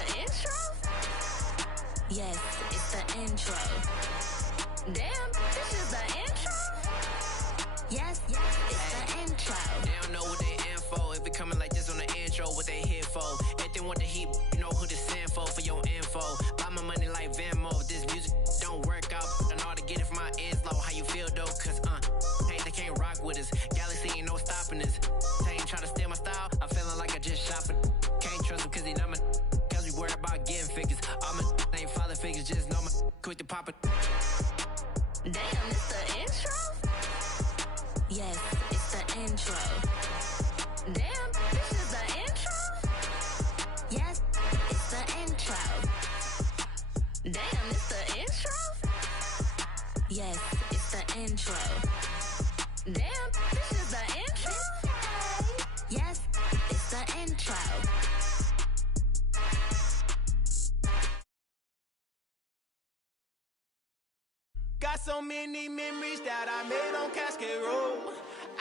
the intro? Yes, it's the intro. Damn, this is the intro? Yes, it's the intro. They don't know what they in for. If it coming like this on the intro, what they here for? If they want the heat, you know who to send for your info. Buy my money like Venmo. If this music don't work out, I know how to get it from my ends low. How you feel though? Cause hey, they can't rock with us. Galaxy ain't no stopping this. They ain't trying to steal my style. I'm feeling like I just shot for. Can't trust him cause he not my. Cause we worried about getting figures. All my ain't father figures, just know my quick to pop it. Damn, it's the intro? Yes, it's the intro. Damn, this is the intro? Yes, it's the intro. Damn, it's the intro? Yes, it's the intro. Damn, this is the intro? Yes, it's the intro. Got so many memories that I made on Cascade Road.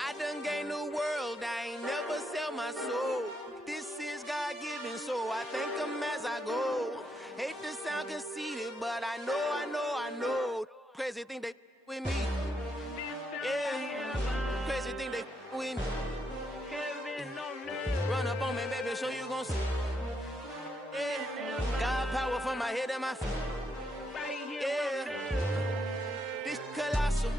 I done gained the world, I ain't never sell my soul. This is God-given, so I thank him as I go. Hate to sound conceited, but I know. Crazy thing they with me. Yeah, crazy thing they with me. Run up on me, baby, show you gon' see. Yeah, God power from my head and my feet. Yeah. This colossal,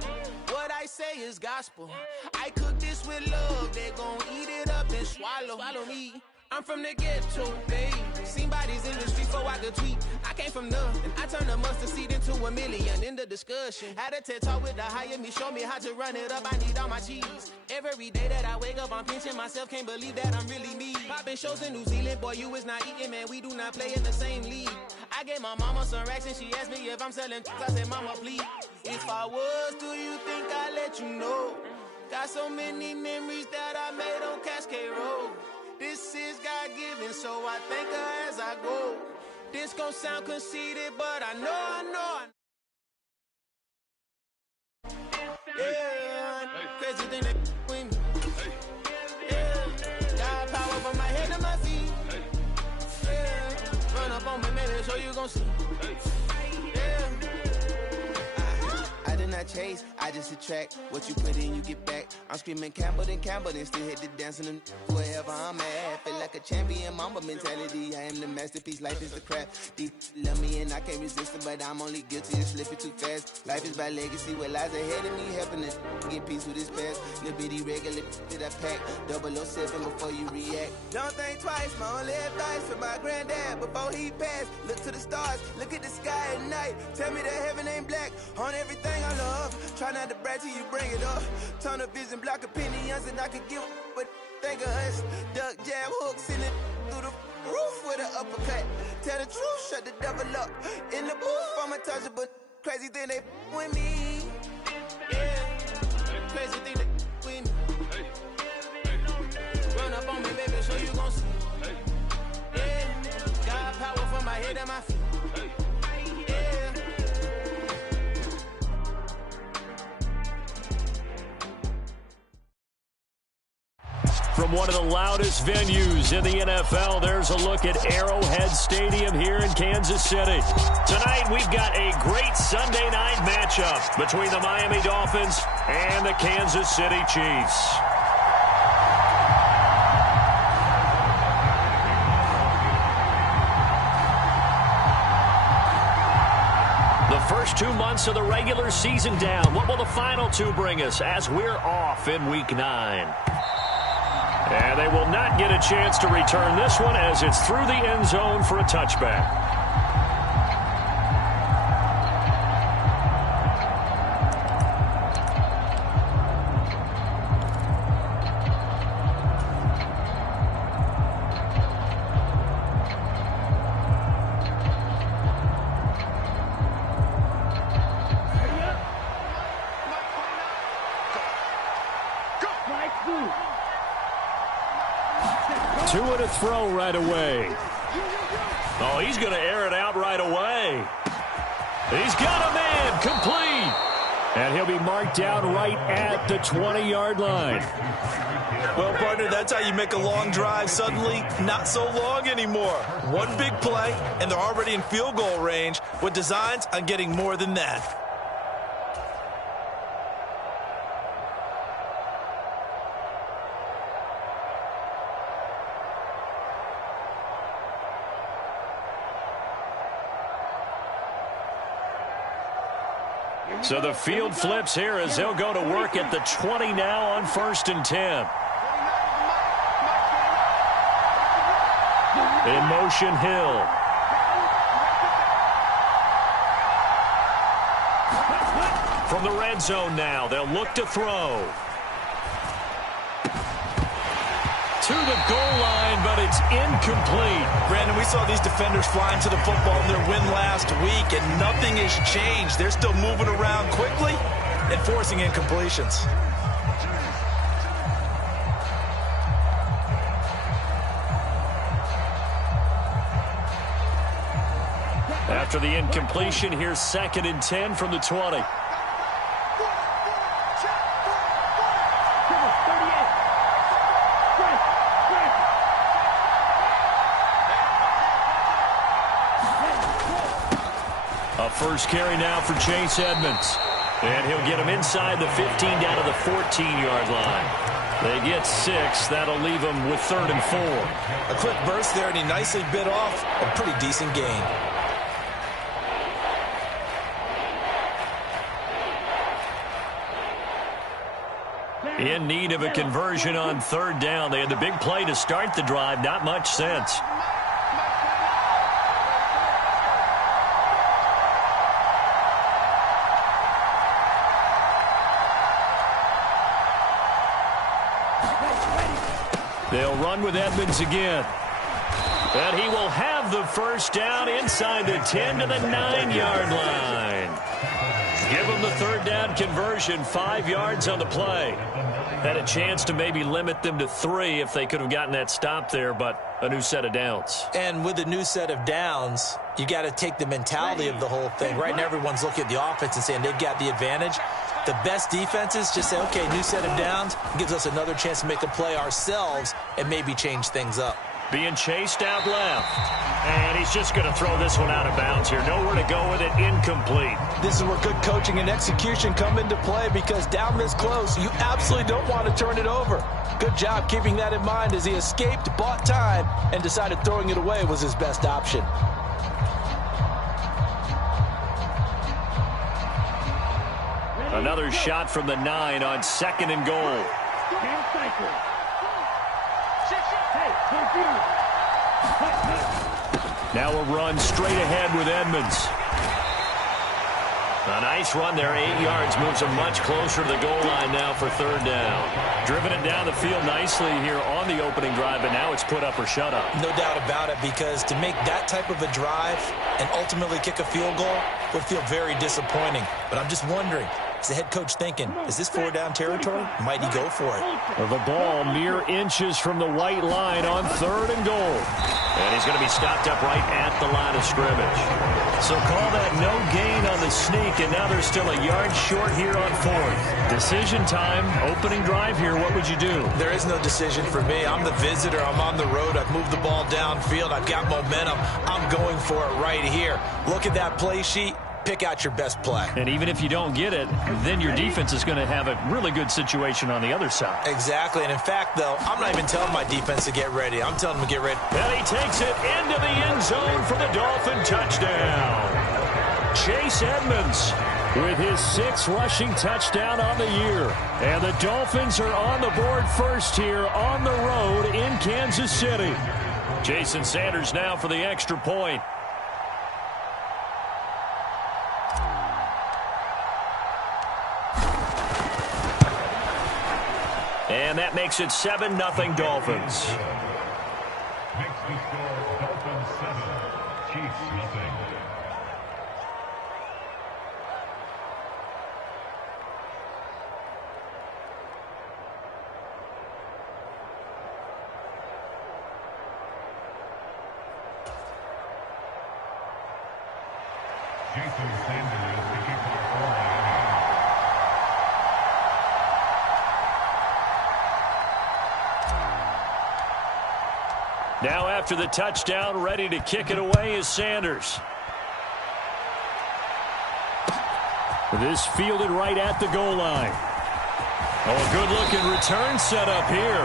what I say is gospel. I cook this with love, they gon' eat it up and swallow me. I'm from the ghetto, babe. Seen bodies in the street before I could tweet. I came from nothing, I turned a mustard seed into a million. In the discussion, had a TED talk with the higher me, show me how to run it up. I need all my cheese. Every day that I wake up, I'm pinching myself. Can't believe that I'm really me. Popping shows in New Zealand, boy, you is not eating, man. We do not play in the same league. I gave my mama some racks and she asked me if I'm selling. I said, mama, please. If I was, do you think I'd let you know? Got so many memories that I made on Cascade Road. This is God-given, so I thank her as I go. This gon' sound conceited, but I know. Yeah, crazy thing they with me. Yeah, got power from my head to my feet. Yeah, run up on me, maybe, so you gon' see. Yeah. I did not chase, I just attract. What you put in, you get back. I'm screaming Campbell, then still hit the dancing and wherever I'm at. Feel like a champion, mamba mentality. I am the masterpiece, life is the crap. Deep love me and I can't resist it, but I'm only guilty of slipping too fast. Life is by legacy, what lies ahead of me, helping to get peace with this past. Little bitty regular that I pack, 007 before you react. Don't think twice, my only advice for my granddad before he passed. Look to the stars, look at the sky at night. Tell me that heaven ain't black on everything I love. Try not to brag till you bring it up. Tunnel vision, block opinions, and I could give but think of us. Duck, jab, hooks in it through the roof with an uppercut. Tell the truth, shut the devil up. In the booth, I'm untouchable. Crazy thing they with me. Yeah, crazy thing they with me. Run up on me, baby, so you gon' see. Yeah, got power from my head and my feet. From one of the loudest venues in the NFL, there's a look at Arrowhead Stadium here in Kansas City. Tonight, we've got a great Sunday night matchup between the Miami Dolphins and the Kansas City Chiefs. The first 2 months of the regular season down. What will the final two bring us as we're off in Week 9? And they will not get a chance to return this one as it's through the end zone for a touchback. Two and a throw right away. Oh, he's going to air it out right away. He's got a man complete. And he'll be marked down right at the 20-yard line. Well, partner, that's how you make a long drive suddenly not so long anymore. One big play, and they're already in field goal range with designs on getting more than that. So the field flips here as they'll go to work at the 20 now on 1st and 10. In motion, Hill. From the red zone now, they'll look to throw. To the goal line, but it's incomplete. Brandon, we saw these defenders flying to the football in their win last week, and nothing has changed. They're still moving around quickly and forcing incompletions. After the incompletion, here's 2nd and 10 from the 20. First carry now for Chase Edmonds. And he'll get him inside the 15 down to the 14-yard line. They get 6. That'll leave them with 3rd and 4. A quick burst there, and he nicely bit off a pretty decent gain. In need of a conversion on 3rd down. They had the big play to start the drive. Not much sense. They'll run with Edmonds again. And he will have the first down inside the 10 to the 9-yard line. Give them the 3rd down conversion, 5 yards on the play. Had a chance to maybe limit them to 3 if they could have gotten that stop there, but a new set of downs. And with a new set of downs, you got to take the mentality of the whole thing. Right now, everyone's looking at the offense and saying they've got the advantage. The best defenses just say, okay, new set of downs, gives us another chance to make a play ourselves and maybe change things up. Being chased out left. And he's just going to throw this one out of bounds here. Nowhere to go with it. Incomplete. This is where good coaching and execution come into play, because down this close, you absolutely don't want to turn it over. Good job keeping that in mind as he escaped, bought time, and decided throwing it away was his best option. Another shot from the 9 on 2nd and goal. Now a run straight ahead with Edmonds. A nice run there, 8 yards, moves him much closer to the goal line now for 3rd down. Driven it down the field nicely here on the opening drive, but now it's put up or shut up. No doubt about it, because to make that type of a drive and ultimately kick a field goal would feel very disappointing. But I'm just wondering, is the head coach thinking, is this 4-down territory? Might he go for it? The ball mere inches from the white line on 3rd and goal. And he's going to be stopped up right at the line of scrimmage. So call that no gain on the sneak, and now they're still a yard short here on 4th. Decision time, opening drive here. What would you do? There is no decision for me. I'm the visitor. I'm on the road. I've moved the ball downfield. I've got momentum. I'm going for it right here. Look at that play sheet. Pick out your best play. And even if you don't get it, then your defense is going to have a really good situation on the other side. Exactly. And in fact, though, I'm not even telling my defense to get ready. I'm telling them to get ready. And he takes it into the end zone for the Dolphin touchdown. Chase Edmonds with his 6th rushing touchdown on the year. And the Dolphins are on the board first here on the road in Kansas City. Jason Sanders now for the extra point. And that makes it 7-0 Dolphins. Next to score, Dolphins 7, Chiefs nothing. Jason Sanders, the kickoff for Miami. Now after the touchdown, ready to kick it away is Sanders. This fielded right at the goal line. Oh, a good-looking return set up here.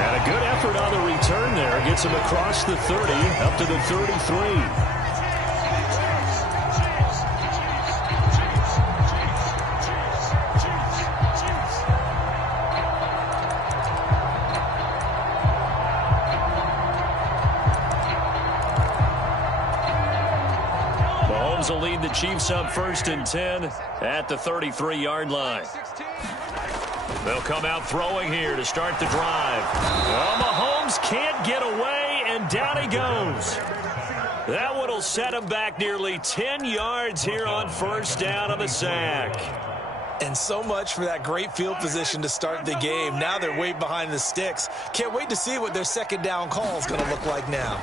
And a good effort on the return there. Gets him across the 30, up to the 33. Will lead the Chiefs up 1st and 10 at the 33-yard line. They'll come out throwing here to start the drive. Well, Mahomes can't get away, and down he goes. That one will set him back nearly 10 yards here on 1st down on the sack. And so much for that great field position to start the game. Now they're way behind the sticks. Can't wait to see what their 2nd down call is going to look like now.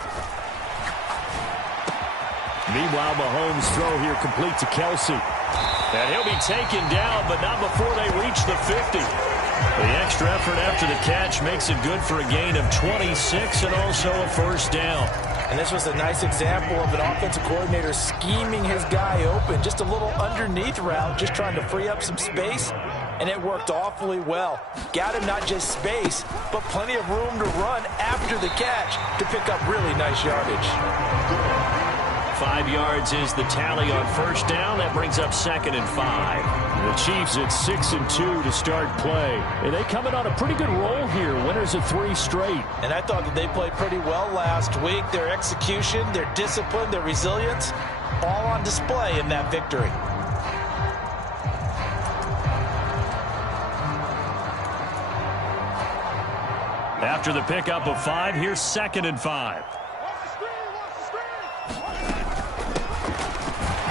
Meanwhile, Mahomes' throw here complete to Kelsey. And he'll be taken down, but not before they reach the 50. The extra effort after the catch makes it good for a gain of 26 and also a 1st down. And this was a nice example of an offensive coordinator scheming his guy open. Just a little underneath route, just trying to free up some space. And it worked awfully well. Got him not just space, but plenty of room to run after the catch to pick up really nice yardage. 5 yards is the tally on 1st down. That brings up 2nd and 5. The Chiefs at 6 and 2 to start play. And they coming on a pretty good roll here. Winners of 3 straight. And I thought that they played pretty well last week. Their execution, their discipline, their resilience, all on display in that victory. After the pickup of 5, here's 2nd and 5.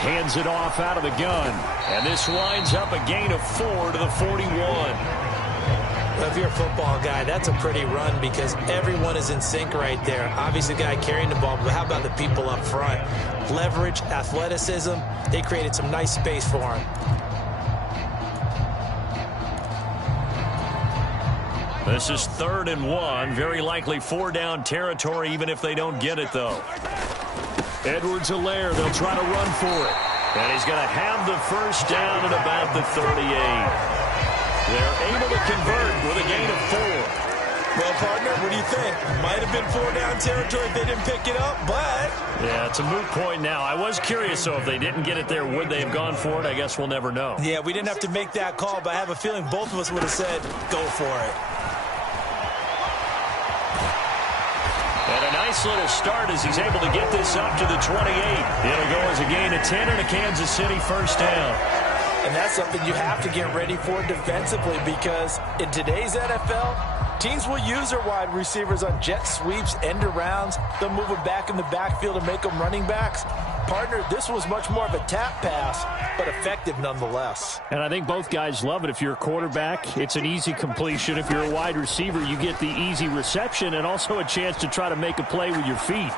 Hands it off out of the gun. And this winds up a gain of 4 to the 41. Well, if you're a football guy, that's a pretty run because everyone is in sync right there. Obviously, the guy carrying the ball, but how about the people up front? Leverage, athleticism, they created some nice space for him. This is 3rd and 1. Very likely 4-down territory, even if they don't get it, though. Edwards-Helaire, they'll try to run for it. And he's going to have the 1st down at about the 38. They're able to convert with a gain of 4. Well, partner, what do you think? Might have been 4-down territory if they didn't pick it up, but... Yeah, it's a moot point now. I was curious, so if they didn't get it there, would they have gone for it? I guess we'll never know. Yeah, we didn't have to make that call, but I have a feeling both of us would have said, go for it. And a nice little start as he's able to get this up to the 28. It'll go as a gain of 10 and a Kansas City 1st down. And that's something you have to get ready for defensively because in today's NFL, teams will use their wide receivers on jet sweeps, end arounds. They'll move them back in the backfield and make them running backs. Partner, this was much more of a tap pass, but effective nonetheless. And I think both guys love it. If you're a quarterback, it's an easy completion. If you're a wide receiver, you get the easy reception and also a chance to try to make a play with your feet.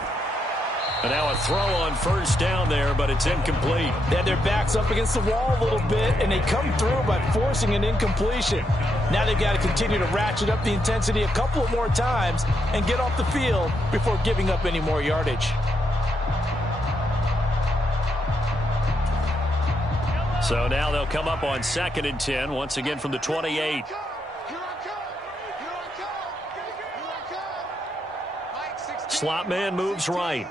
And now a throw on 1st down there, but it's incomplete. They had their backs up against the wall a little bit, and they come through by forcing an incompletion. Now they've got to continue to ratchet up the intensity a couple of more times and get off the field before giving up any more yardage. So now they'll come up on 2nd and 10, once again from the 28. Slot man moves right.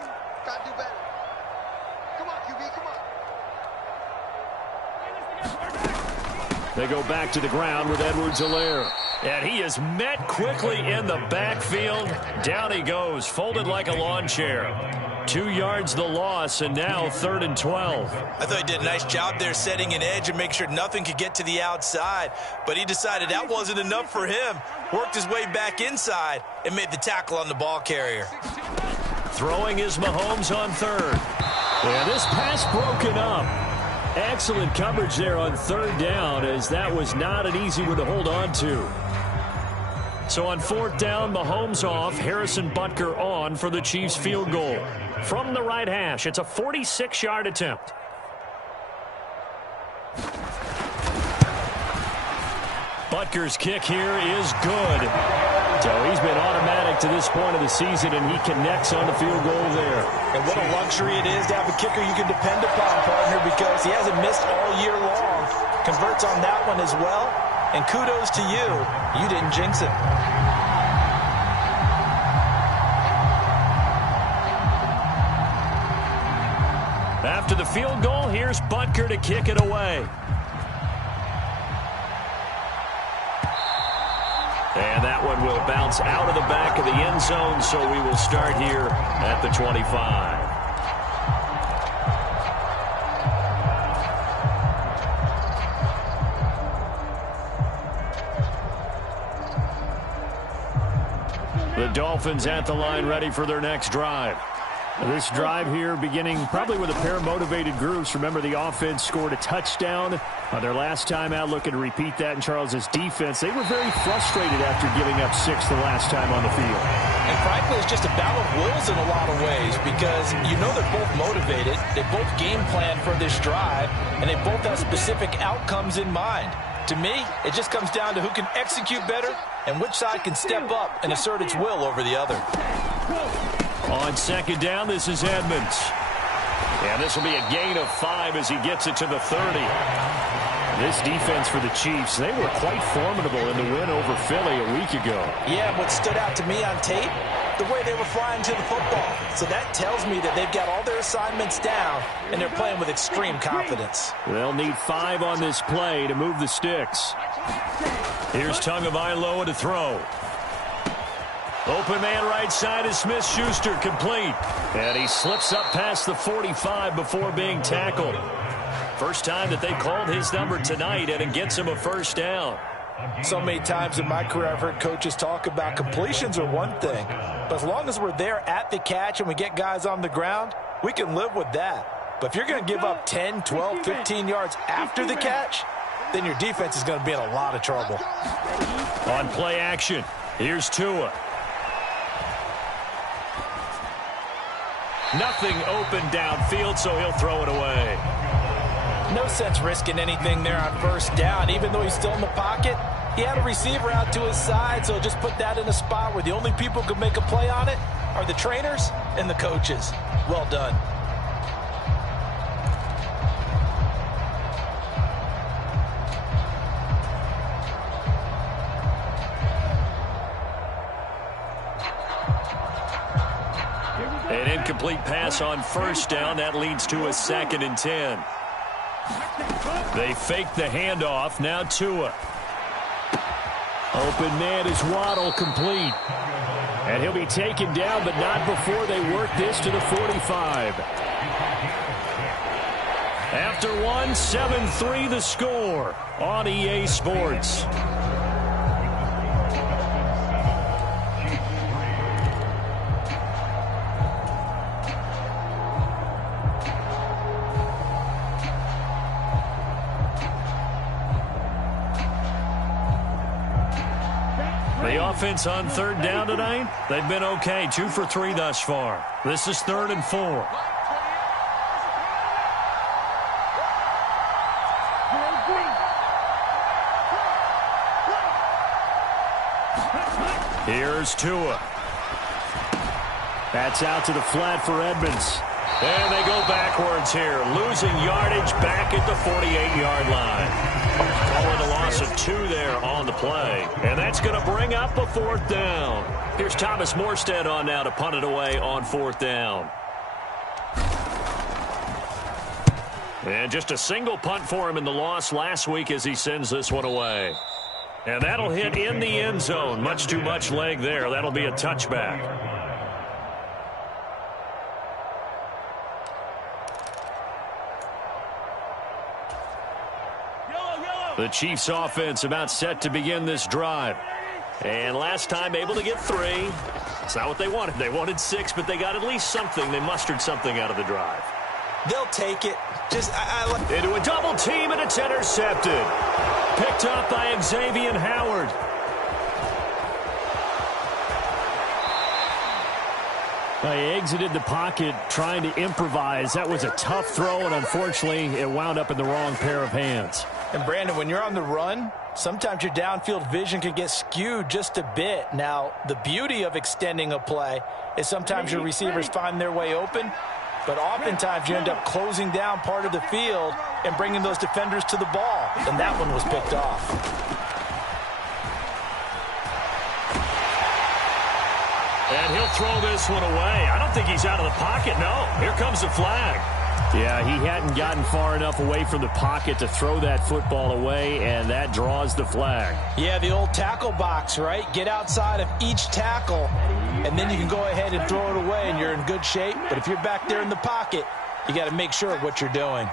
They go back to the ground with Edwards-Helaire. And he is met quickly in the backfield. Down he goes, folded like a lawn chair. 2 yards the loss, and now 3rd and 12. I thought he did a nice job there setting an edge and make sure nothing could get to the outside. But he decided that wasn't enough for him. Worked his way back inside and made the tackle on the ball carrier. Throwing is Mahomes on 3rd. And this pass broken up. Excellent coverage there on 3rd down, as that was not an easy one to hold on to. So on 4th down, Mahomes off, Harrison Butker on for the Chiefs field goal. From the right hash, it's a 46-yard attempt. Butker's kick here is good. So he's been automatic to this point of the season, and he connects on the field goal there. And what a luxury it is to have a kicker you can depend upon, partner, because he hasn't missed all year long. Converts on that one as well. And kudos to you. You didn't jinx it. After the field goal, here's Butker to kick it away. And that one will bounce out of the back of the end zone, so we will start here at the 25. The Dolphins at the line, ready for their next drive. This drive here beginning probably with a pair of motivated groups. Remember, the offense scored a touchdown their last time out. Looking to repeat that in Charles's defense. They were very frustrated after giving up 6 the last time on the field. And frankly, it's just a battle of wills in a lot of ways because you know they're both motivated. They both game plan for this drive, and they both have specific outcomes in mind. To me, it just comes down to who can execute better and which side can step up and assert its will over the other. On second down, this is Edmonds. And this will be a gain of 5 as he gets it to the 30. This defense for the Chiefs, they were quite formidable in the win over Philly a week ago. Yeah, what stood out to me on tape, the way they were flying to the football. So that tells me that they've got all their assignments down, and they're playing with extreme confidence. They'll need 5 on this play to move the sticks. Here's Tagovailoa to throw. Open man right side is Smith-Schuster, complete. And he slips up past the 45 before being tackled. First time that they called his number tonight, and it gets him a first down. So many times in my career I've heard coaches talk about completions are one thing. But as long as we're there at the catch and we get guys on the ground, we can live with that. But if you're going to give up 10, 12, 15 yards after the catch, then your defense is going to be in a lot of trouble. On play action, here's Tua. Nothing open downfield, so he'll throw it away. No sense risking anything there on first down. Even though he's still in the pocket, he had a receiver out to his side, so just put that in a spot where the only people who can make a play on it are the trainers and the coaches. Well done. An incomplete pass on first down. That leads to a 2nd and 10. They fake the handoff. Now Tua. Open man is Waddle, complete. And he'll be taken down, but not before they work this to the 45. After one, 7-3 the score on EA Sports. The offense on third down tonight, they've been okay. 2 for 3 thus far. This is 3rd and 4. Here's Tua. That's out to the flat for Edmonds. And they go backwards here, losing yardage back at the 48-yard line. Calling a loss of 2 there on the play. And that's going to bring up a 4th down. Here's Thomas Morstead on now to punt it away on 4th down. And just a single punt for him in the loss last week as he sends this one away. And that'll hit in the end zone. Much too much leg there. That'll be a touchback. The Chiefs offense about set to begin this drive. And last time able to get 3. It's not what they wanted. They wanted 6, but they got at least something. They mustered something out of the drive. They'll take it. Into a double team, and it's intercepted. Picked up by Xavier Howard. He exited the pocket trying to improvise. That was a tough throw, and unfortunately, it wound up in the wrong pair of hands. And, Brandon, when you're on the run, sometimes your downfield vision can get skewed just a bit. Now, the beauty of extending a play is sometimes your receivers find their way open, but oftentimes you end up closing down part of the field and bringing those defenders to the ball. And that one was picked off. And he'll throw this one away. I don't think he's out of the pocket, no. Here comes the flag. Yeah, he hadn't gotten far enough away from the pocket to throw that football away, and that draws the flag. Yeah, the old tackle box, right? Get outside of each tackle, and then you can go ahead and throw it away, and you're in good shape. But if you're back there in the pocket, you got to make sure of what you're doing.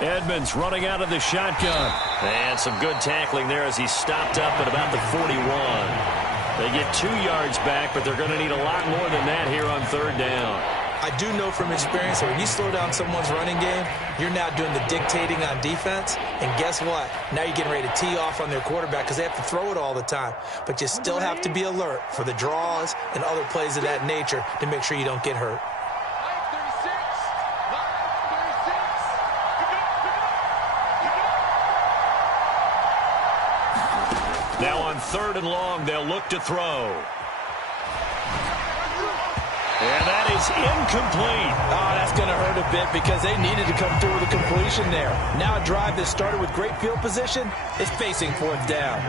Edmonds running out of the shotgun. And some good tackling there as he stopped up at about the 41. They get 2 yards back, but they're going to need a lot more than that here on third down. I do know from experience that when you slow down someone's running game, you're now doing the dictating on defense. And guess what? Now you're getting ready to tee off on their quarterback because they have to throw it all the time. But you still have to be alert for the draws and other plays of that nature to make sure you don't get hurt. Now on 3rd and long, they'll look to throw. And that is incomplete. Oh, that's going to hurt a bit because they needed to come through with a completion there. Now a drive that started with great field position is facing 4th down.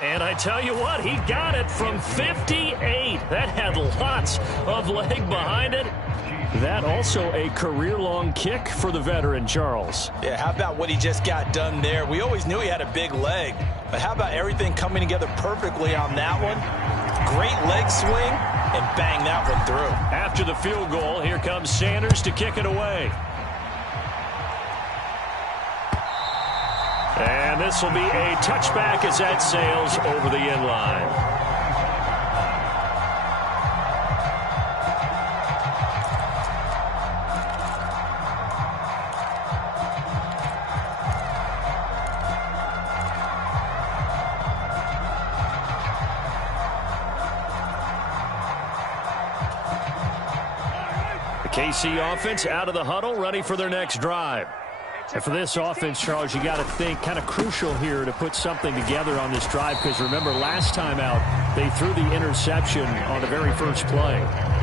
And I tell you what, he got it from 58. That had lots of leg behind it. That also a career-long kick for the veteran, Charles. Yeah, how about what he just got done there? We always knew he had a big leg, but how about everything coming together perfectly on that one? Great leg swing, and bang that one through. After the field goal, here comes Sanders to kick it away. And this will be a touchback as that sails over the end line. The KC offense out of the huddle, ready for their next drive. And for this offense, Charles, you got to think kind of crucial here to put something together on this drive because remember last time out they threw the interception on the very first play.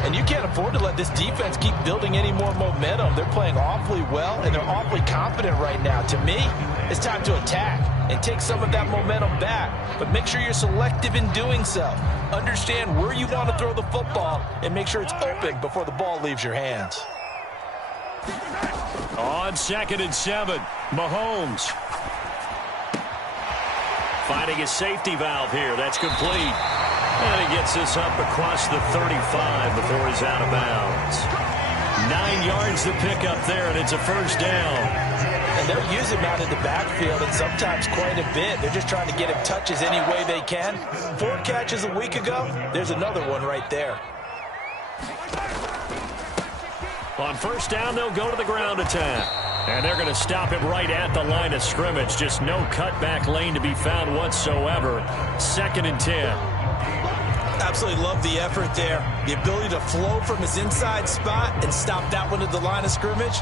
And you can't afford to let this defense keep building any more momentum. They're playing awfully well and they're awfully confident right now. To me, it's time to attack and take some of that momentum back. But make sure you're selective in doing so. Understand where you want to throw the football and make sure it's open before the ball leaves your hands. On 2nd and 7, Mahomes. Finding a safety valve here. That's complete. And he gets this up across the 35 before he's out of bounds. 9 yards to pick up there, and it's a first down. And they'll use him out in the backfield, and sometimes quite a bit. They're just trying to get him touches any way they can. 4 catches a week ago. There's another one right there. On first down, they'll go to the ground attack. And they're going to stop him right at the line of scrimmage. Just no cutback lane to be found whatsoever. 2nd and 10. Absolutely love the effort there. The ability to flow from his inside spot and stop that one at the line of scrimmage.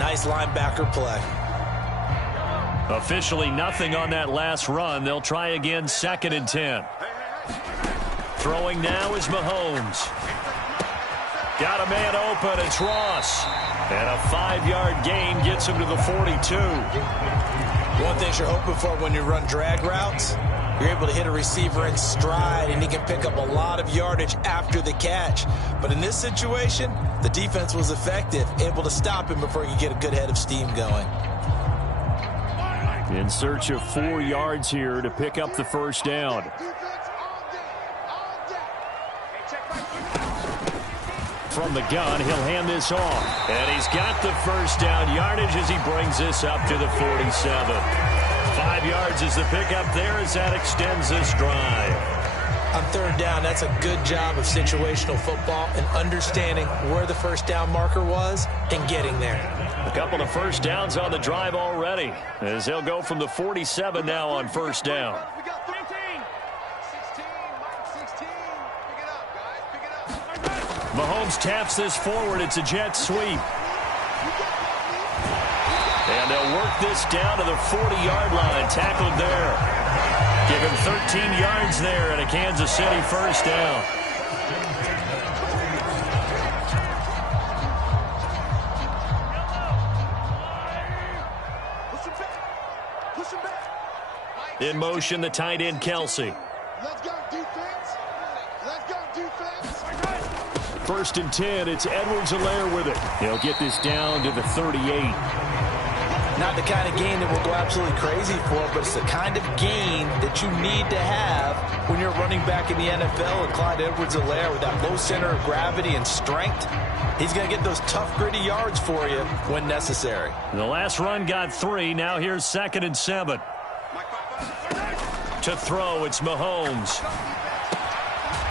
Nice linebacker play. Officially nothing on that last run. They'll try again 2nd and 10. Throwing now is Mahomes. Got a man open. It's Ross. And a 5-yard gain gets him to the 42. One thing you're hoping for when you run drag routes, you're able to hit a receiver in stride, and he can pick up a lot of yardage after the catch. But in this situation, the defense was effective, able to stop him before he could get a good head of steam going. In search of 4 yards here to pick up the first down. From the gun, he'll hand this off. And he's got the first down yardage as he brings this up to the 47. 5 yards is the pickup there as that extends this drive. On third down, that's a good job of situational football and understanding where the first down marker was and getting there. A couple of first downs on the drive already, as they'll go from the 47 now on first down. Mahomes taps this forward. It's a jet sweep. And they'll work this down to the 40-yard line. Tackled there. Give him 13 yards there and a Kansas City first down. In motion, the tight end, Kelsey. Let's go, defense. Let's go, defense. First and 10, it's Edwards-Helaire with it. He'll get this down to the 38. Not the kind of gain that we'll go absolutely crazy for, but it's the kind of gain that you need to have when you're running back in the NFL. And Clyde Edwards-Helaire, with that low center of gravity and strength, he's going to get those tough, gritty yards for you when necessary. The last run got 3. Now here's 2nd and 7. To throw, it's Mahomes.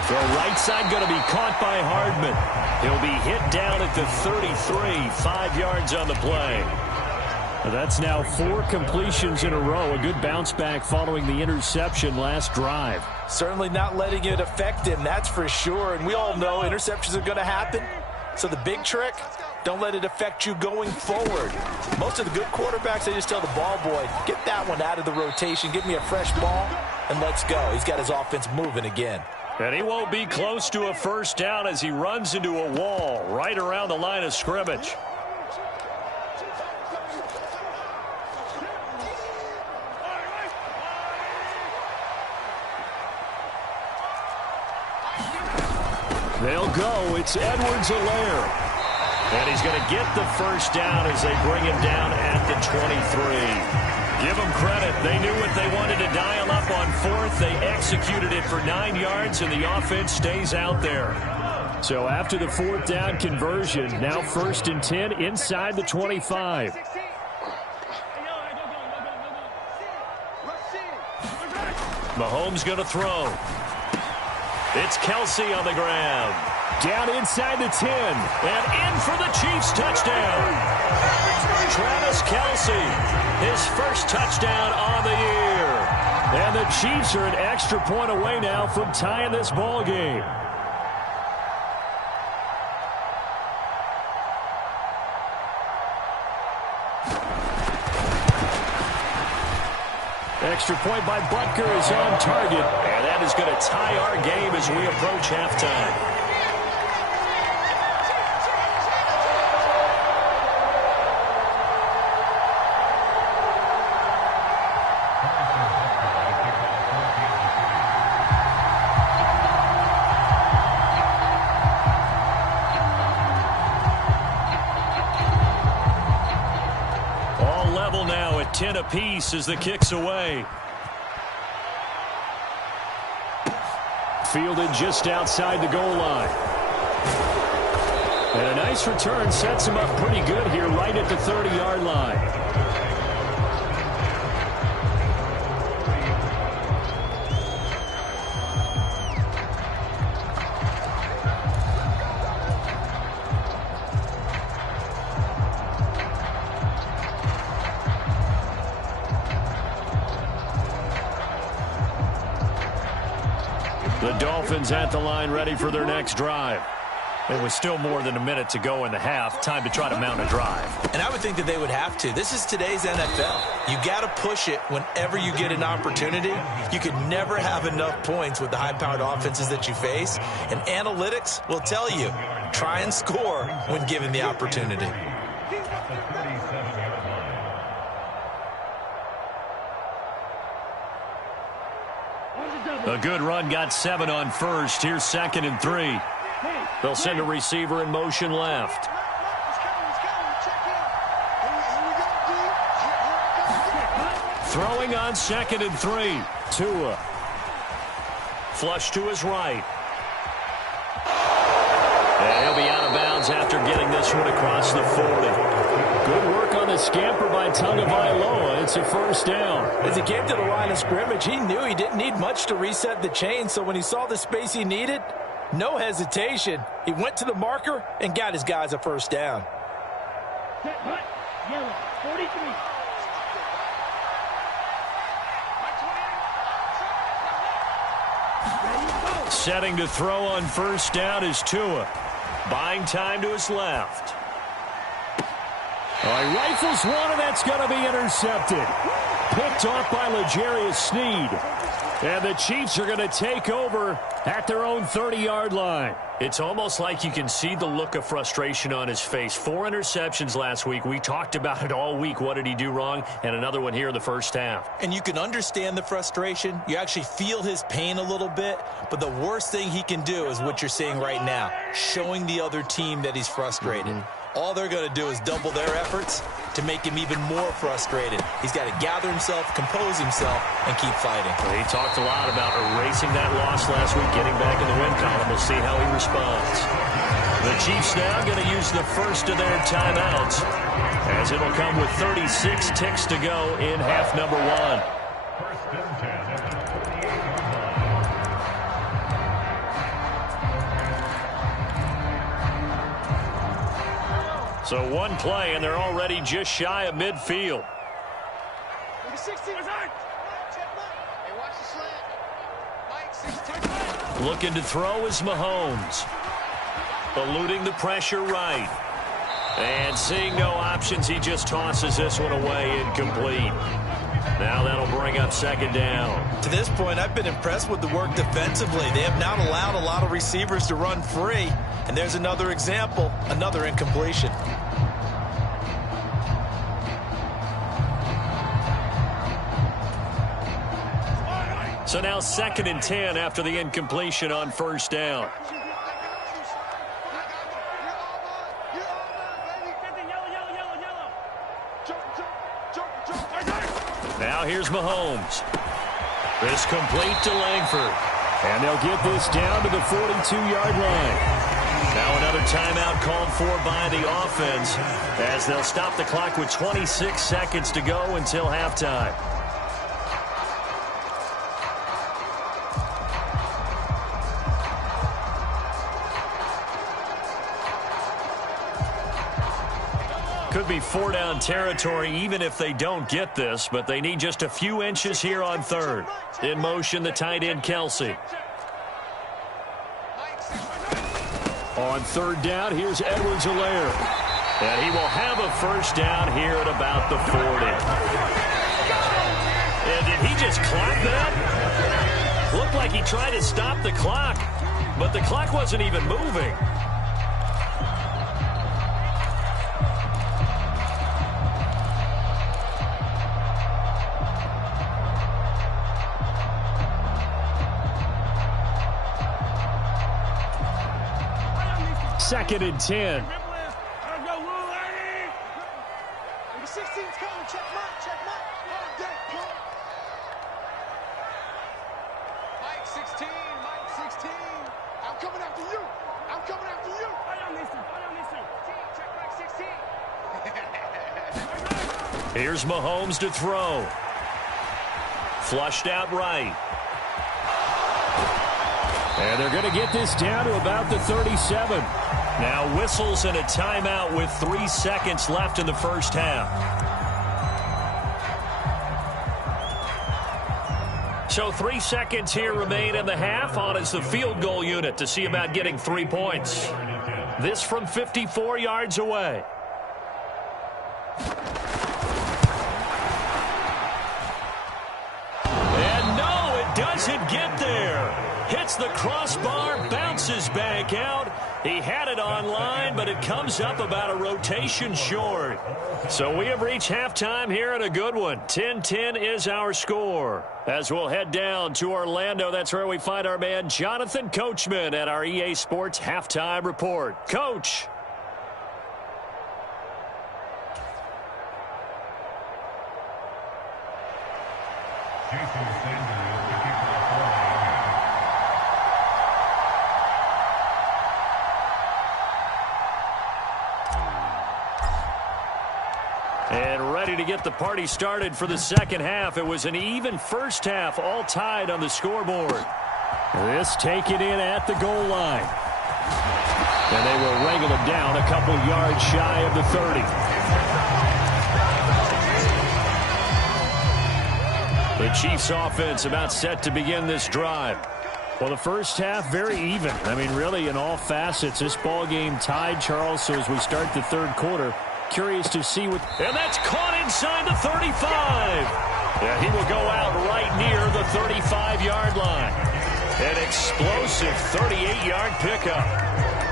Throw right side going to be caught by Hardman. He'll be hit down at the 33, 5 yards on the play. That's now 4 completions in a row. A good bounce back following the interception last drive. Certainly not letting it affect him, that's for sure. And we all know interceptions are going to happen. So the big trick, don't let it affect you going forward. Most of the good quarterbacks, they just tell the ball boy, get that one out of the rotation, give me a fresh ball, and let's go. He's got his offense moving again. And he won't be close to a first down as he runs into a wall right around the line of scrimmage. They'll go. It's Edwards-Helaire. And he's going to get the first down as they bring him down at the 23. Give them credit. They knew what they wanted to dial up on 4th. They executed it for 9 yards, and the offense stays out there. So after the 4th down conversion, now 1st and 10 inside the 25. Mahomes going to throw. It's Kelsey on the ground. Down inside the 10. And in for the Chiefs touchdown. Travis Kelsey, his first touchdown on the year. And the Chiefs are an extra point away now from tying this ball game. Extra point by Butker is on target. And that is going to tie our game as we approach halftime. All level now at 10 apiece as the kick's away. Fielded just outside the goal line. And a nice return sets him up pretty good here right at the 30-yard line. The Dolphins at the line ready for their next drive. It was still more than a minute to go in the half. Time to try to mount a drive. And I would think that they would have to. This is today's NFL. You got to push it whenever you get an opportunity. You could never have enough points with the high-powered offenses that you face. And analytics will tell you, try and score when given the opportunity. A good run got 7 on first. Here's 2nd and 3. They'll send a receiver in motion left. Throwing on 2nd and 3. Tua. Flush to his right. And he'll be out of bounds yards after getting this one across the 40. Good work on the scamper by Tagovailoa. It's a first down. As he came to the line of scrimmage, he knew he didn't need much to reset the chain, so when he saw the space he needed, no hesitation. He went to the marker and got his guys a first down. Set, hut, yellow, 43. Setting to throw on first down is Tua. Buying time to his left. He rifles one, and that's going to be intercepted. Picked off by L'Jarius Sneed. And the Chiefs are going to take over at their own 30-yard line. It's almost like you can see the look of frustration on his face. 4 interceptions last week. We talked about it all week. What did he do wrong? And another one here in the first half. And you can understand the frustration. You actually feel his pain a little bit. But the worst thing he can do is what you're seeing right now, showing the other team that he's frustrated. All they're going to do is double their efforts to make him even more frustrated. He's got to gather himself, compose himself, and keep fighting. He talked a lot about erasing that loss last week, getting back in the win column. We'll see how he responds. The Chiefs now going to use the first of their timeouts, as it'll come with 36 ticks to go in half number 1. First and 10 at the 48-yard line. So one play, and they're already just shy of midfield. Looking to throw is Mahomes. Eluding the pressure right. And seeing no options, he just tosses this one away incomplete. Now that'll bring up second down. To this point, I've been impressed with the work defensively. They have not allowed a lot of receivers to run free. And there's another example, another incompletion. So now 2nd and 10 after the incompletion on first down. Now here's Mahomes. This complete to Langford. And they'll get this down to the 42-yard line. Now another timeout called for by the offense, as they'll stop the clock with 26 seconds to go until halftime. Could be 4-down territory even if they don't get this, but they need just a few inches here on third. In motion, the tight end, Kelsey. On third down, here's Edwards-Helaire. And he will have a first down here at about the 40. And did he just clock that? Looked like he tried to stop the clock, but the clock wasn't even moving. Second and 10. Mike 16, I'm coming after you. I'm coming after you. Check Mike 16. Here's Mahomes to throw. Flushed out right. And they're going to get this down to about the 37. Now whistles and a timeout with 3 seconds left in the first half. So 3 seconds here remain in the half. On is the field goal unit to see about getting 3 points. This from 54 yards away. And no, it doesn't get there. Hits the crossbar, bounces back out. He had it online, but it comes up about a rotation short. So we have reached halftime here in a good one. 10-10 is our score. As we'll head down to Orlando, that's where we find our man Jonathan Coachman at our EA Sports Halftime Report. Coach. Jason Sanders is the kicker for Miami. And ready to get the party started for the second half. It was an even first half, all tied on the scoreboard. This taken in at the goal line. And they will wrangle him down a couple yards shy of the 30. The Chiefs offense about set to begin this drive. Well, the first half, very even. I mean, really, in all facets, this ball game tied, Charles. So as we start the third quarter, curious to see what... And that's caught inside the 35. Yeah, he will go out right near the 35-yard line. An explosive 38-yard pickup.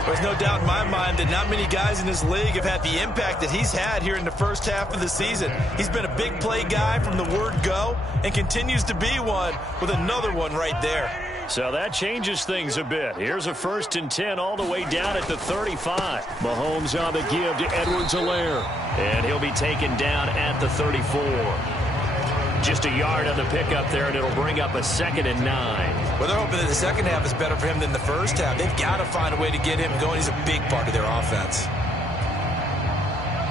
There's no doubt in my mind that not many guys in this league have had the impact that he's had here in the first half of the season. He's been a big play guy from the word go and continues to be one with another one right there. So that changes things a bit. Here's a 1st and 10 all the way down at the 35. Mahomes on the give to Edwards-Helaire. And he'll be taken down at the 34. Just a yard on the pickup there, and it'll bring up a 2nd and 9. Well, they're hoping that the second half is better for him than the first half. They've got to find a way to get him going. He's a big part of their offense.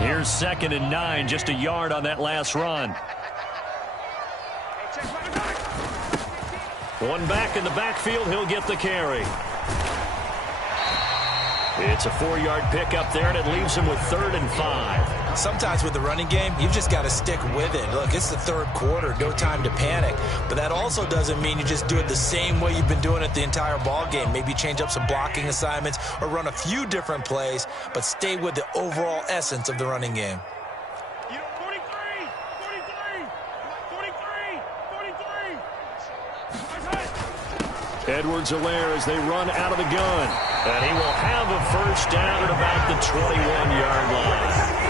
Here's 2nd and 9, just a yard on that last run. One back in the backfield, he'll get the carry. It's a 4-yard pickup there, and it leaves him with 3rd and 5. Sometimes with the running game, you've just got to stick with it. Look, it's the third quarter, no time to panic. But that also doesn't mean you just do it the same way you've been doing it the entire ball game. Maybe change up some blocking assignments or run a few different plays, but stay with the overall essence of the running game. Edwards-Helaire as they run out of the gun. And he will have a first down at about the 21-yard line.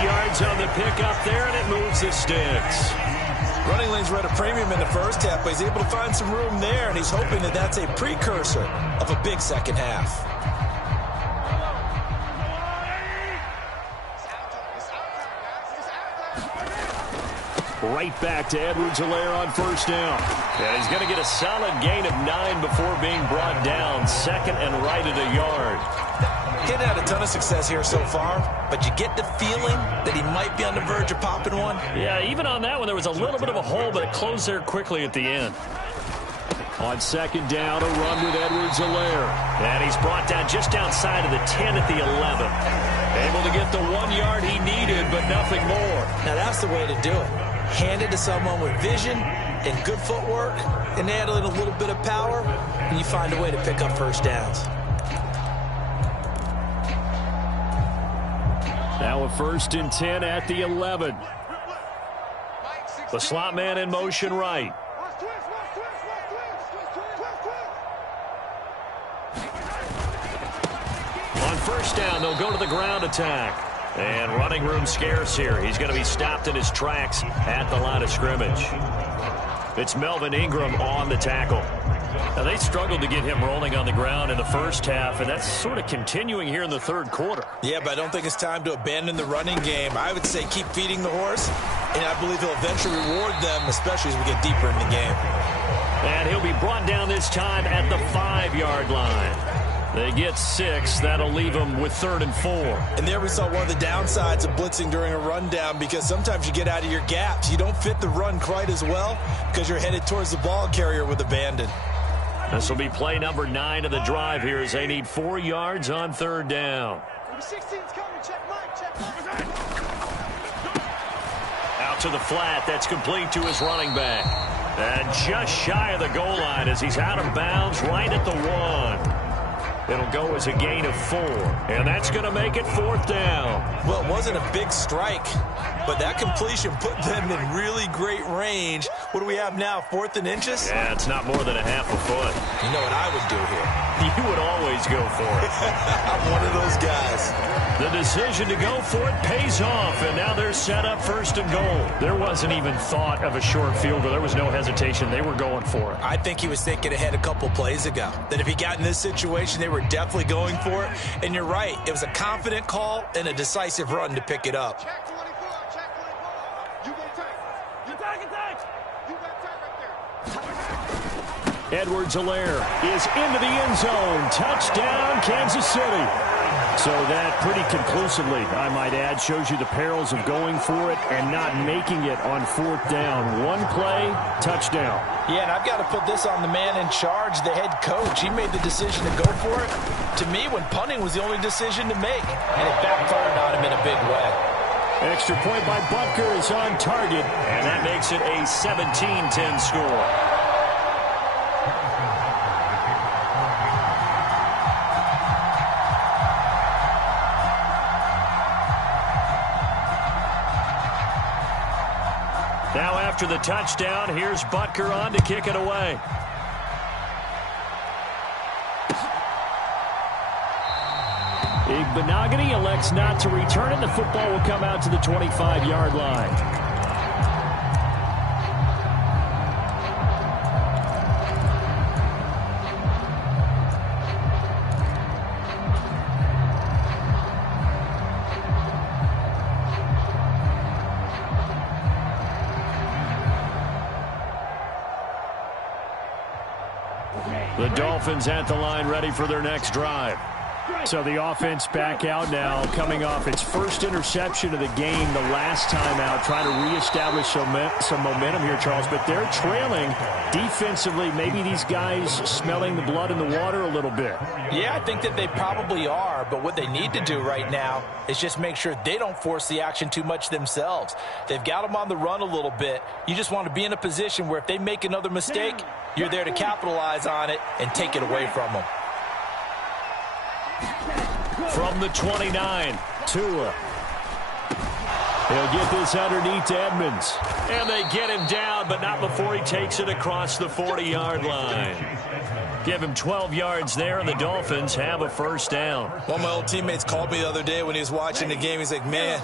8 yards on the pickup there, and it moves the sticks. Running lanes were at a premium in the first half, but he's able to find some room there, and he's hoping that that's a precursor of a big second half. Right back to Edwards-Helaire on first down. And he's going to get a solid gain of 9 before being brought down. 2nd and right at a yard. He hadn't had a ton of success here so far, but you get the feeling that he might be on the verge of popping one. Yeah, even on that one, there was a little bit of a hole, but it closed there quickly at the end. On 2nd down, a run with Edwards-Helaire. And he's brought down just outside of the 10 at the 11. Able to get the 1 yard he needed, but nothing more. Now that's the way to do it. Hand it to someone with vision and good footwork, and add in a little bit of power, and you find a way to pick up first downs. Now a 1st and 10 at the 11. The slot man in motion right. On first down, they'll go to the ground attack. And running room scarce here. He's going to be stopped in his tracks at the line of scrimmage. It's Melvin Ingram on the tackle. Now, they struggled to get him rolling on the ground in the first half, and that's sort of continuing here in the third quarter. Yeah, but I don't think it's time to abandon the running game. I would say keep feeding the horse, and I believe he'll eventually reward them, especially as we get deeper in the game. And he'll be brought down this time at the 5-yard line. They get 6. That'll leave them with 3rd and 4. And there we saw one of the downsides of blitzing during a rundown, because sometimes you get out of your gaps. You don't fit the run quite as well because you're headed towards the ball carrier with abandon. This will be play number 9 of the drive here as they need 4 yards on 3rd down. Out to the flat. That's complete to his running back. And just shy of the goal line as he's out of bounds right at the 1. It'll go as a gain of 4. And that's going to make it 4th down. Well, it wasn't a big strike, but that completion put them in really great range. What do we have now, 4th and inches? Yeah, it's not more than a half a foot. You know what I would do here? You would always go for it. I'm one of those guys. The decision to go for it pays off, and now they're set up 1st and goal. There wasn't even thought of a short field goal. There was no hesitation. They were going for it. I think he was thinking ahead a couple plays ago, that if he got in this situation, they were definitely going for it. And you're right. It was a confident call and a decisive run to pick it up. Edwards-Helaire is into the end zone. Touchdown, Kansas City. So that pretty conclusively, I might add, shows you the perils of going for it and not making it on 4th down. One play, touchdown. Yeah, and I've got to put this on the man in charge, the head coach. He made the decision to go for it. To me, when punting was the only decision to make, and it backfired on him in a big way. Extra point by Butker is on target, and that makes it a 17-10 score. Now after the touchdown, here's Butker on to kick it away. Igbenogany elects not to return it. The football will come out to the 25-yard line. The Dolphins at the line, ready for their next drive. So the offense back out now, coming off its first interception of the game the last time out, trying to reestablish some momentum here, Charles. But they're trailing defensively. Maybe these guys smelling the blood in the water a little bit. Yeah, I think that they probably are. But what they need to do right now is just make sure they don't force the action too much themselves. They've got them on the run a little bit. You just want to be in a position where if they make another mistake, you're there to capitalize on it and take it away from them. From the 29, Tua. He'll get this underneath to Edmonds. And they get him down, but not before he takes it across the 40-yard line. Give him 12 yards there, and the Dolphins have a first down. One of my old teammates called me the other day when he was watching the game. He's like, man,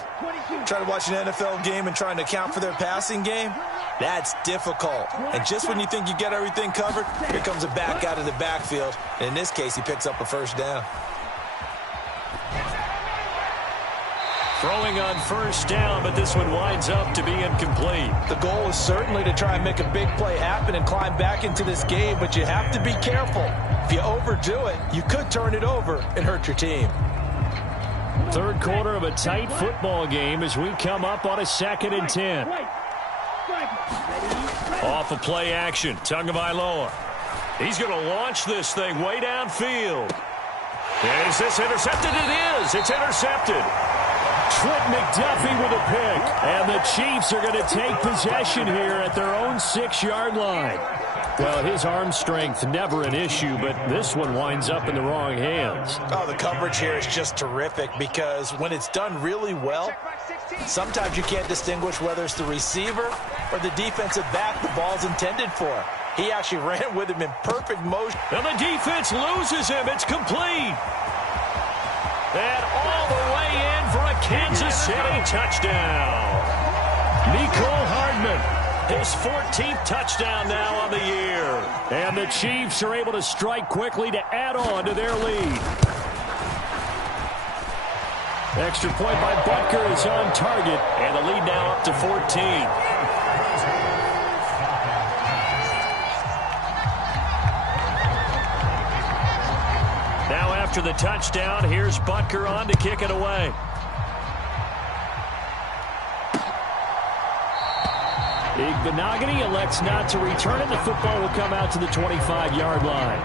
trying to watch an NFL game and trying to account for their passing game? That's difficult. And just when you think you get everything covered, here comes a back out of the backfield. And in this case, he picks up a first down. Throwing on first down, but this one winds up to be incomplete. The goal is certainly to try and make a big play happen and climb back into this game, but you have to be careful. If you overdo it, you could turn it over and hurt your team. Third quarter of a tight football game as we come up on a 2nd and 10. Off of play action, Tagovailoa. He's going to launch this thing way downfield. Is this intercepted? It is. It's intercepted. Trent McDuffie with a pick. And the Chiefs are going to take possession here at their own 6-yard line. Well, his arm strength never an issue, but this one winds up in the wrong hands. Oh, the coverage here is just terrific because when it's done really well, sometimes you can't distinguish whether it's the receiver or the defensive back the ball's intended for. He actually ran with him in perfect motion. And the defense loses him. It's complete. And all the way in for a Kansas City touchdown. Mecole Hardman, his 14th touchdown now on the year. And the Chiefs are able to strike quickly to add on to their lead. Extra point by Butker is on target, and the lead now up to 14. Now after the touchdown, here's Butker on to kick it away. Igbenogany elects not to return it. The football will come out to the 25-yard line.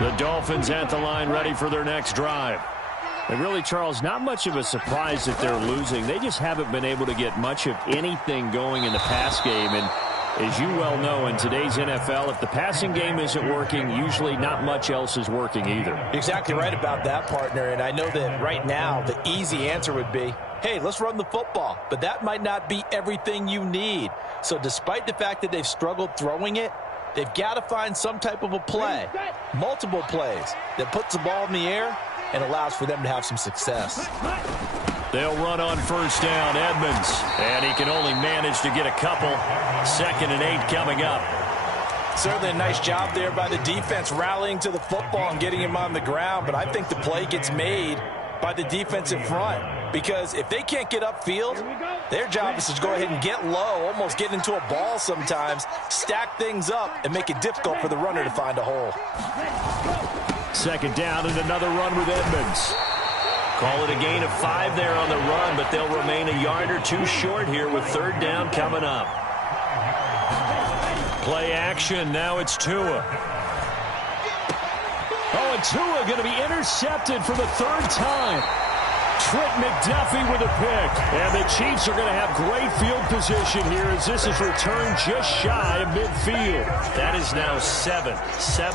The Dolphins at the line, ready for their next drive. And really, Charles, not much of a surprise that they're losing. They just haven't been able to get much of anything going in the pass game. And as you well know, in today's NFL, if the passing game isn't working, usually not much else is working either. Exactly right about that, partner. And I know that right now the easy answer would be, hey, let's run the football. But that might not be everything you need. So despite the fact that they've struggled throwing it, they've got to find some type of a play, multiple plays, that puts the ball in the air and allows for them to have some success. They'll run on first down, Edmonds. And he can only manage to get a couple. 2nd and 8 coming up. Certainly a nice job there by the defense rallying to the football and getting him on the ground. But I think the play gets made by the defensive front. because if they can't get upfield, their job is to go ahead and get low, almost get into a ball sometimes, stack things up, and make it difficult for the runner to find a hole. Second down and another run with Edmonds. Call it a gain of 5 there on the run, but they'll remain a yard or two short here with third down coming up. Play action. Now it's Tua. Oh, and Tua going to be intercepted for the third time. Trent McDuffie with a pick. And the Chiefs are going to have great field position here as this is returned just shy of midfield. That is now 7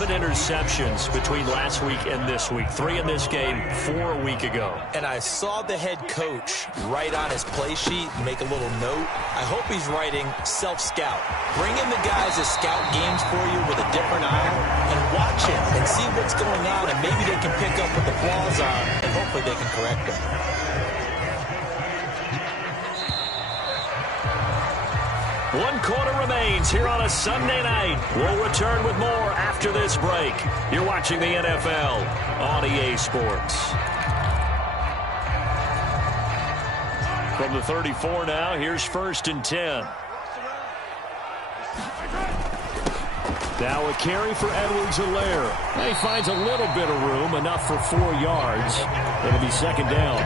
interceptions between last week and this week. 3 in this game, 4 a week ago. And I saw the head coach write on his play sheet and make a little note. I hope he's writing self-scout. Bring in the guys that scout games for you with a different eye and watch it and see what's going on, and maybe they can pick up what the flaws are and hopefully they can correct them. 1 quarter remains here on a Sunday night. We'll return with more after this break. You're watching the NFL on EA Sports. From the 34 now, here's 1st and 10. Now a carry for Edwards-Helaire. He finds a little bit of room, enough for 4 yards. It'll be second down.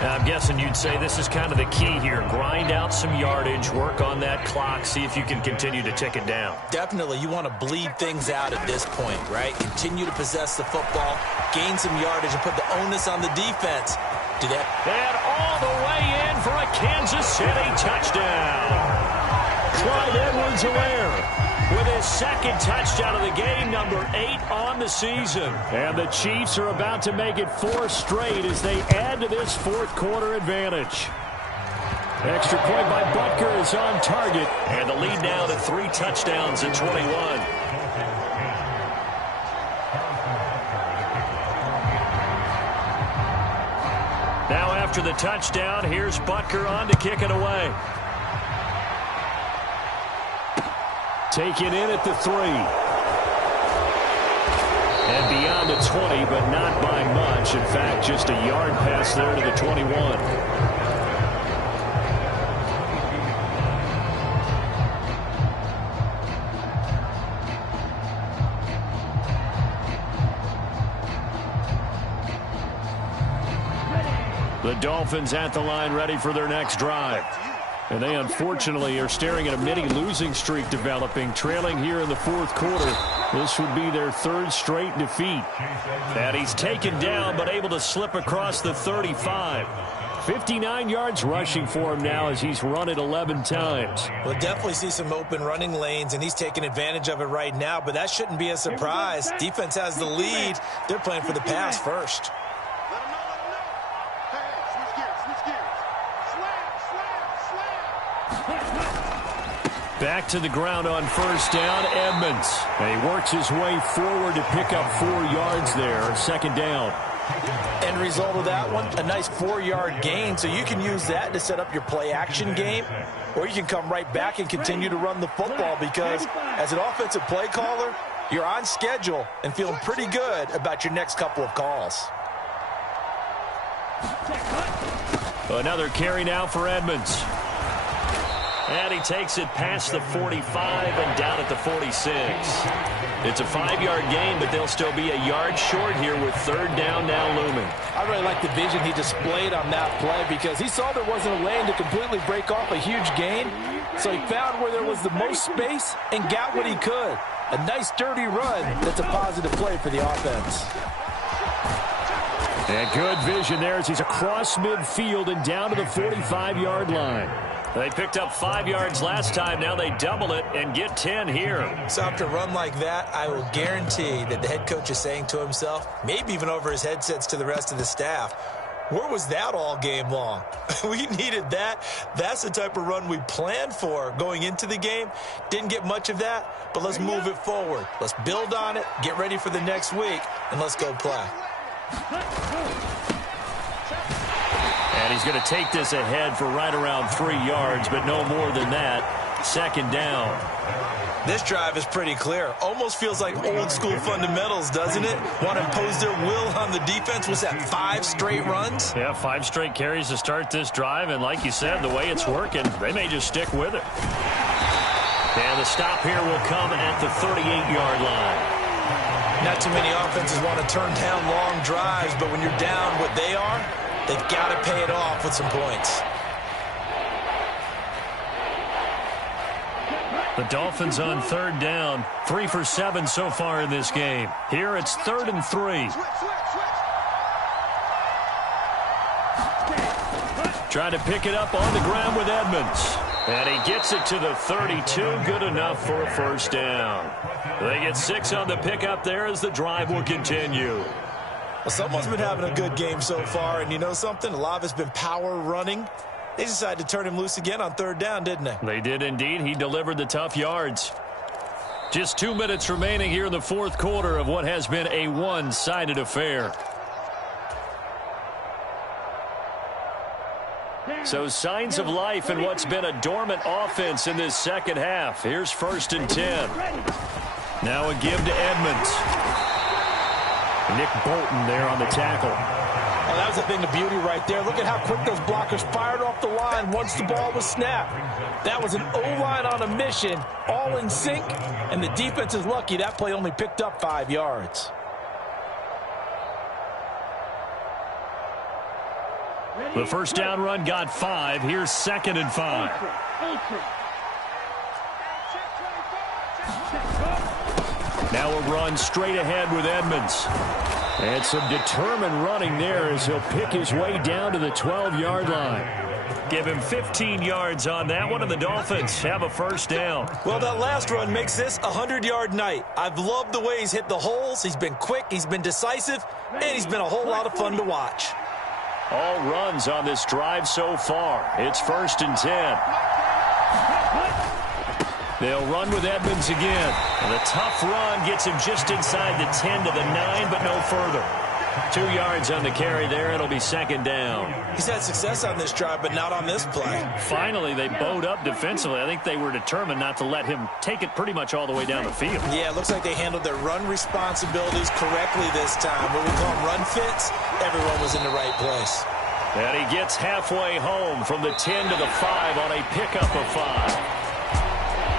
Now, I'm guessing you'd say this is kind of the key here. Grind out some yardage, work on that clock, see if you can continue to tick it down. Definitely, you want to bleed things out at this point, right? Continue to possess the football, gain some yardage, and put the onus on the defense. Do that. And all the way in for a Kansas City touchdown. Clyde Edwards-Helaire with his second touchdown of the game, number 8 on the season. And the Chiefs are about to make it 4 straight as they add to this 4th quarter advantage. Extra point by Butker is on target. And the lead now to 3 touchdowns at 21. Now after the touchdown, here's Butker on to kick it away. Taken in at the 3. And beyond the 20, but not by much. In fact, just a yard pass there to the 21. The Dolphins at the line ready for their next drive. And they unfortunately are staring at a mini losing streak developing, trailing here in the 4th quarter. This would be their 3rd straight defeat. And he's taken down but able to slip across the 35. 59 yards rushing for him now as he's run it 11 times. We'll definitely see some open running lanes, and he's taking advantage of it right now, but that shouldn't be a surprise. Defense has the lead. They're playing for the pass first. Back to the ground on 1st down, Edmonds. And he works his way forward to pick up 4 yards there, 2nd down. End result of that one, a nice 4-yard gain, so you can use that to set up your play-action game, or you can come right back and continue to run the football because as an offensive play caller, you're on schedule and feeling pretty good about your next couple of calls. Another carry now for Edmonds. And he takes it past the 45 and down at the 46. It's a 5-yard gain, but they'll still be a yard short here with 3rd down now looming. I really like the vision he displayed on that play because he saw there wasn't a lane to completely break off a huge gain. So he found where there was the most space and got what he could. A nice, dirty run that's a positive play for the offense. And good vision there as he's across midfield and down to the 45-yard line. They picked up 5 yards last time. Now they double it and get 10 here. So after a run like that, I will guarantee that the head coach is saying to himself, maybe even over his headsets to the rest of the staff, where was that all game long? We needed that. That's the type of run we planned for going into the game. Didn't get much of that, but let's move it forward. Let's build on it, get ready for the next week, and let's go play. And he's going to take this ahead for right around 3 yards, but no more than that. Second down. This drive is pretty clear. Almost feels like old school fundamentals, doesn't it? Want to impose their will on the defense. Was that 5 straight runs? Yeah, 5 straight carries to start this drive. And like you said, the way it's working, they may just stick with it. And the stop here will come at the 38-yard line. Not too many offenses want to turn down long drives, but when you're down what they are, they've got to pay it off with some points. The Dolphins on third down, 3 for 7 so far in this game. Here it's 3rd and 3. Trying to pick it up on the ground with Edmonds. And he gets it to the 32, good enough for a first down. They get 6 on the pickup there as the drive will continue. Well, someone's been having a good game so far, and you know something? A lot of it's been power running. They decided to turn him loose again on third down, didn't they? They did indeed. He delivered the tough yards. Just 2 minutes remaining here in the fourth quarter of what has been a one-sided affair. So signs of life in what's been a dormant offense in this second half. Here's 1st and 10. Now a give to Edmonds. Nick Bolton there on the tackle. Oh, that was a thing of beauty right there. Look at how quick those blockers fired off the line once the ball was snapped. That was an O-line on a mission, all in sync, and the defense is lucky that play only picked up 5 yards. The first down run got 5. Here's 2nd and 5. Now a run straight ahead with Edmonds. And some determined running there as he'll pick his way down to the 12-yard line. Give him 15 yards on that one, and the Dolphins have a first down. Well, that last run makes this a 100-yard night. I've loved the way he's hit the holes. He's been quick, he's been decisive, and he's been a whole lot of fun to watch. All runs on this drive so far. It's 1st and 10. They'll run with Edmonds again. And a tough run gets him just inside the 10 to the 9, but no further. 2 yards on the carry there. It'll be 2nd down. He's had success on this drive, but not on this play. Finally, they bowed up defensively. I think they were determined not to let him take it pretty much all the way down the field. Yeah, it looks like they handled their run responsibilities correctly this time. What we call them run fits, everyone was in the right place. And he gets halfway home from the 10 to the 5 on a pickup of 5.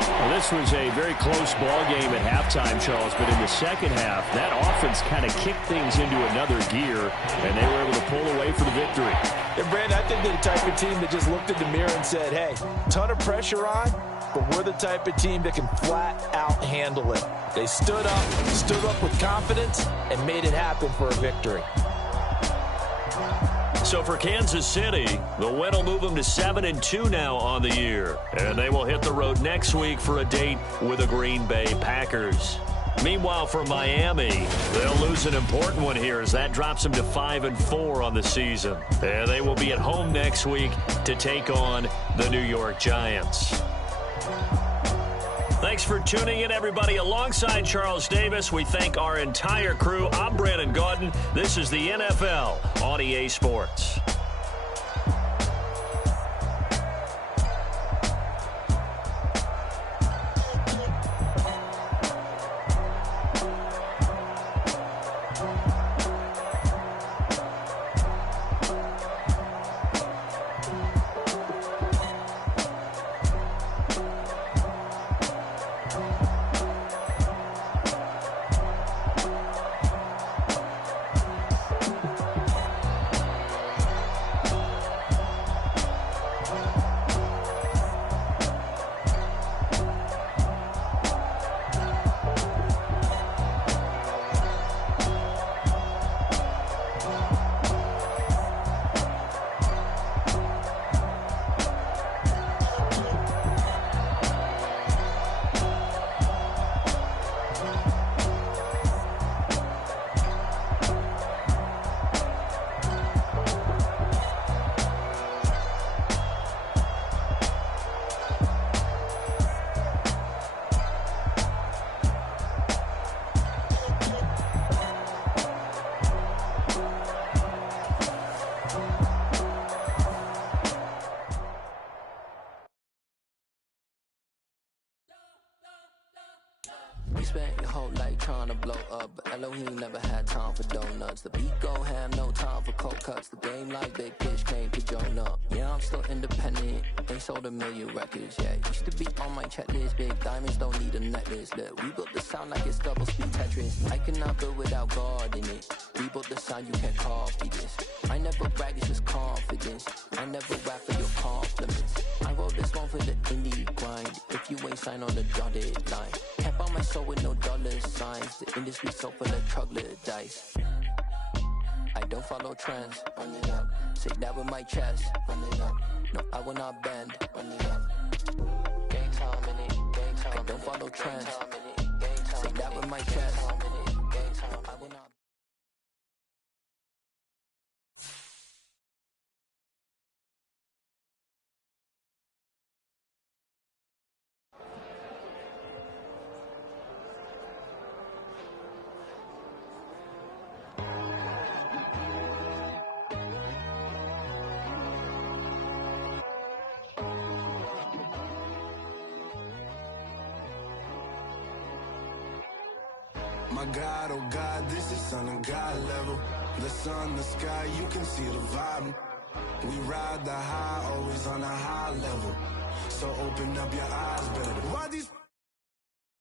Well, this was a very close ball game at halftime, Charles, but in the second half, that offense kind of kicked things into another gear, and they were able to pull away for the victory. And, Brandon, I think they're the type of team that just looked in the mirror and said, hey, ton of pressure on, but we're the type of team that can flat out handle it. They stood up with confidence, and made it happen for a victory. So for Kansas City, the win will move them to 7-2 now on the year. And they will hit the road next week for a date with the Green Bay Packers. Meanwhile, for Miami, they'll lose an important one here as that drops them to 5-4 on the season. And they will be at home next week to take on the New York Giants. Thanks for tuning in, everybody. Alongside Charles Davis, we thank our entire crew. I'm Brandon Gaudin. This is the NFL on EA Sports. You spent your whole life trying to blow up, but Elohim never had time for donuts. The beat go ham, no time for cold cuts. The game like Big Pitch came to join up. Yeah, I'm still independent, ain't sold a million records yet. Used to be on my checklist, big diamonds don't need a necklace. Look, we built the sound like it's double speed Tetris. I cannot build without God in it. We built the sound, you can't copy this. I never brag, it's just confidence. I never rap for your compliments. I wrote this one for the indie grind. If you ain't signed on the dotted line, can't buy my soul with no dollar signs. The industry so full of troglodytes. I don't follow trends. Run it up. Say that with my chest. Run it up. No, I will not bend. Run it up. Gang time in it. Gang time. I don't follow trends. Say that with my chest. I will not. My God, oh God, this is Son of God level. The sun, the sky, you can see the vibe. We ride the high, always on a high level. So open up your eyes better. Why these